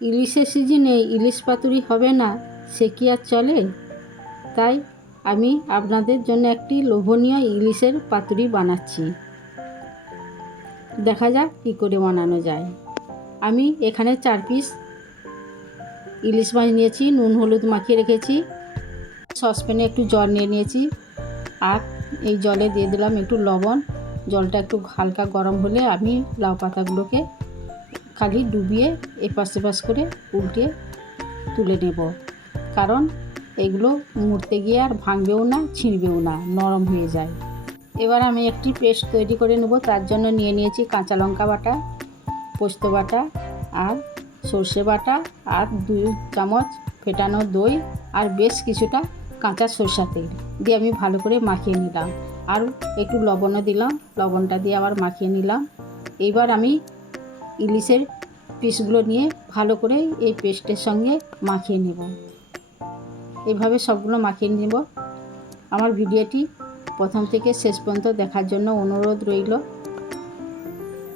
ইলিশের সিজনে ইলিশ পাতুরি হবে না, সে কি আর চলে? তাই আমি আপনাদের জন্য একটি লোভনীয় ইলিশের পাতুরি বানাচ্ছি। দেখা যাক কী করে বানানো যায়। আমি এখানে চার পিস ইলিশ মাছ নিয়েছি, নুন, হলুদ মাখিয়ে রেখেছি, সসপ্যানে একটু জল নিয়ে নিয়েছি, আর এই জলে দিয়ে দিলাম একটু লবণ। জলটা একটু হালকা গরম হলে আমি লাউ পাতাগুলোকে খালি ডুবিয়ে এপাশ সেপাশ করে উল্টে তুলে নেব। কারণ এগুলো মুড়তে গিয়ে আর ভাঙবেও না, ছিঁড়বেও না, নরম হয়ে যায়। এবার আমি একটি পেস্ট তৈরি করে নেব। তার জন্য নিয়ে নিয়েছি কাঁচা লঙ্কা বাটা, পোস্ত বাটা আর সর্ষে বাটা আর দুই চামচ ফেটানো দই আর বেশ কিছুটা কাঁচা সরষা তেল দিয়ে আমি ভালো করে মাখিয়ে নিলাম। আর একটু লবণও দিলাম। লবণটা দিয়ে আবার মাখিয়ে নিলাম। এবার আমি ইলিশের পিসগুলো নিয়ে ভালো করে এই পেস্টের সঙ্গে মাখিয়ে নেব। এভাবে সবগুলো মাখিয়ে নেব। আমার ভিডিওটি প্রথম থেকে শেষ পর্যন্ত দেখার জন্য অনুরোধ রইল।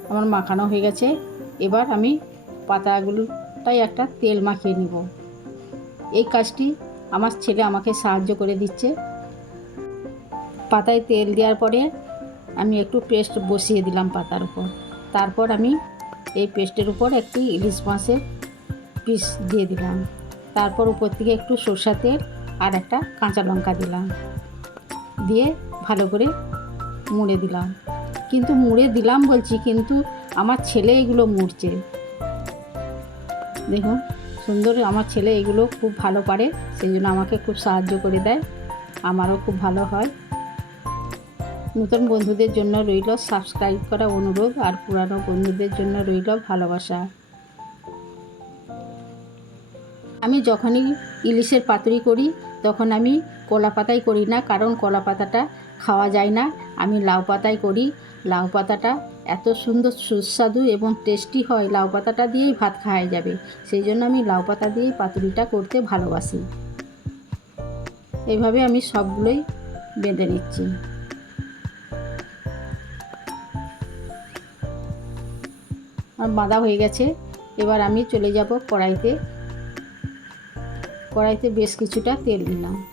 আমার মাখানো হয়ে গেছে। এবার আমি পাতাগুলোটাই একটা তেল মাখিয়ে নিব। এই কাজটি আমার ছেলে আমাকে সাহায্য করে দিচ্ছে। পাতায় তেল দেওয়ার পরে আমি একটু পেস্ট বসিয়ে দিলাম পাতার উপর। তারপর আমি এই পেস্টের উপর একটি ইলিশ মাছের পিস দিয়ে দিলাম। তারপর উপর থেকে একটু সরষা তেল আর একটা কাঁচা লঙ্কা দিলাম। দিয়ে ভালো করে মুড়ে দিলাম। কিন্তু মুড়ে দিলাম বলছি, কিন্তু আমার ছেলে এগুলো মুড়ছে। দেখুন, সুন্দর আমার ছেলে এগুলো খুব ভালো পারে, সেই জন্য আমাকে খুব সাহায্য করে দেয়। আমারও খুব ভালো হয়। নতুন বন্ধুদের জন্য রইল সাবস্ক্রাইব করা অনুরোধ আর পুরানো বন্ধুদের জন্য রইল ভালোবাসা। আমি যখনই ইলিশের পাতুরি করি, তখন আমি কলা পাতায় করি না, কারণ কলা পাতাটা খাওয়া যায় না। আমি লাউ পাতায় করি। লাউ পাতাটা এত সুন্দর, সুস্বাদু এবং টেস্টি হয়, লাউ পাতাটা দিয়েই ভাত খাওয়া যাবে। সেই জন্য আমি লাউ পাতা দিয়েই পাতুরিটা করতে ভালোবাসি। এইভাবে আমি সবগুলোই বেঁধে নিচ্ছি। বাঁধা হয়ে গেছে। এবার আমি চলে যাব কড়াইতে। কড়াইতে বেশ কিছুটা তেল দিলাম।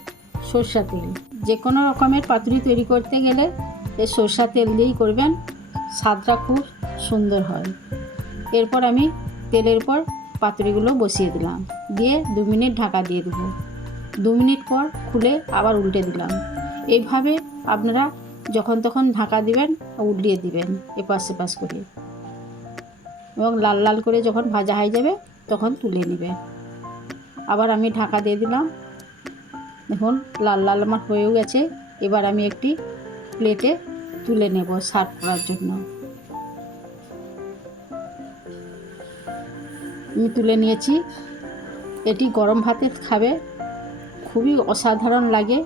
সর্ষা তেল। যে কোনো রকমের পাতুরি তৈরি করতে গেলে এই সর্ষা তেল দিয়েই করবেন। স্বাদটা খুব সুন্দর হয়। এরপর আমি তেলের পর পাতুরিগুলো বসিয়ে দিলাম। দিয়ে দু মিনিট ঢাকা দিয়ে দেবো। দু মিনিট পর খুলে আবার উল্টে দিলাম। এইভাবে আপনারা যখন তখন ঢাকা দিবেন, উল্টিয়ে দিবেন এপাশ সেপাশ করে। এবং লাল লাল করে যখন ভাজা হয়ে যাবে, তখন তুলে নেবেন আবার আমি ঢাকা দিয়ে দিলাম। দেখুন, লাল লাল আমার হয়েও গেছে। এবার আমি একটি প্লেটে তুলে নেব সার্ভ করার জন্য। আমি তুলে নিয়েছি। এটি গরম ভাতে খাবে। খুবই অসাধারণ লাগে।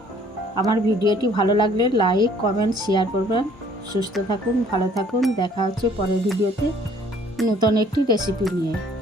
আমার ভিডিওটি ভালো লাগলে লাইক কমেন্ট শেয়ার করবেন। সুস্থ থাকুন, ভালো থাকুন। দেখা হচ্ছে পরের ভিডিওতে। নতুন একটি রেসিপি নিয়ে।